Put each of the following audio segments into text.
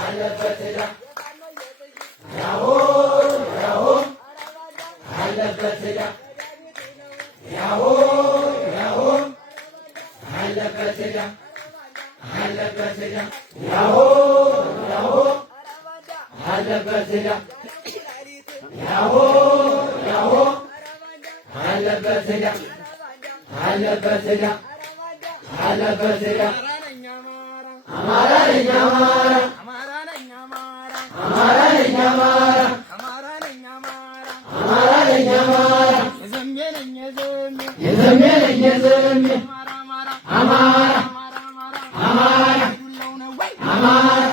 አለበት ዕዳ ያሆ ያሆ አለበት ዕዳ ያሆ ያሆ አለበት ዕዳ አለበት ዕዳ ያሆ ያሆ አለበት ዕዳ ያሆ ያሆ አለበት ዕዳ አለበት ዕዳ አለበት ዕዳ አማራ ነኝ አማራ አማራ ነኝ አማራ አማራ ነኝ አማራ አማራ ነኝ አማራ አማራ ነኝ አማራ የዘሜ ነኝ የዘሜ ነኝ የዘሜ አማራ አማራ አማራ አማራ አማራ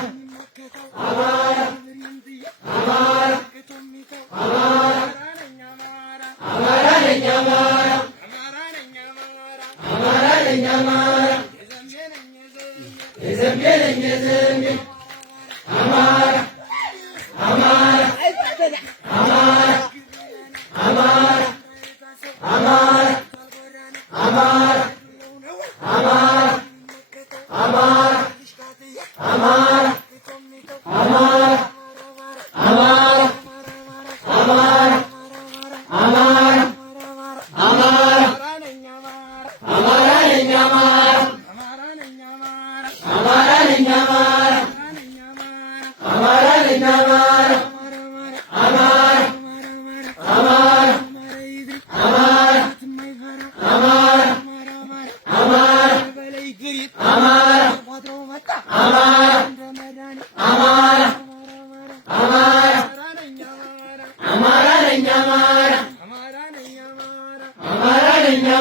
አማራ ነኝ አማራ አማራ ነኝ አማራ የዘሜ ነኝ የዘሜ አማራ አማራ አማራ አማራ አማራ አማራ አማራ አማራ አማራ አማራ አማራ አማራ አማራ አማራ አማራ ነኝ አማራ አማራ ነኝ አማራ አማራ ነኝ አማራ አማራ አማራ አማራ አማራ አማራ አማራ አማራ አማራ አማራ አማራ ነኝ አማራ አማራ ነኝ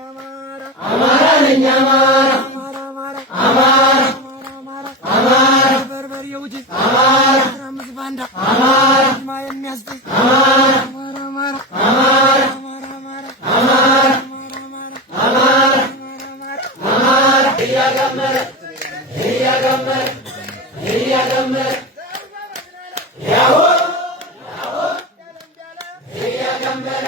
አማራ አማራ ነኝ አማራ አማራ አማራ በርበሬው ጅ አማራ አማራ አማራ አማራ አማራ አማራ አማራ አማራ እያገመረ እያገመረ እያገመረ ያሆ ያሆ እያገመረ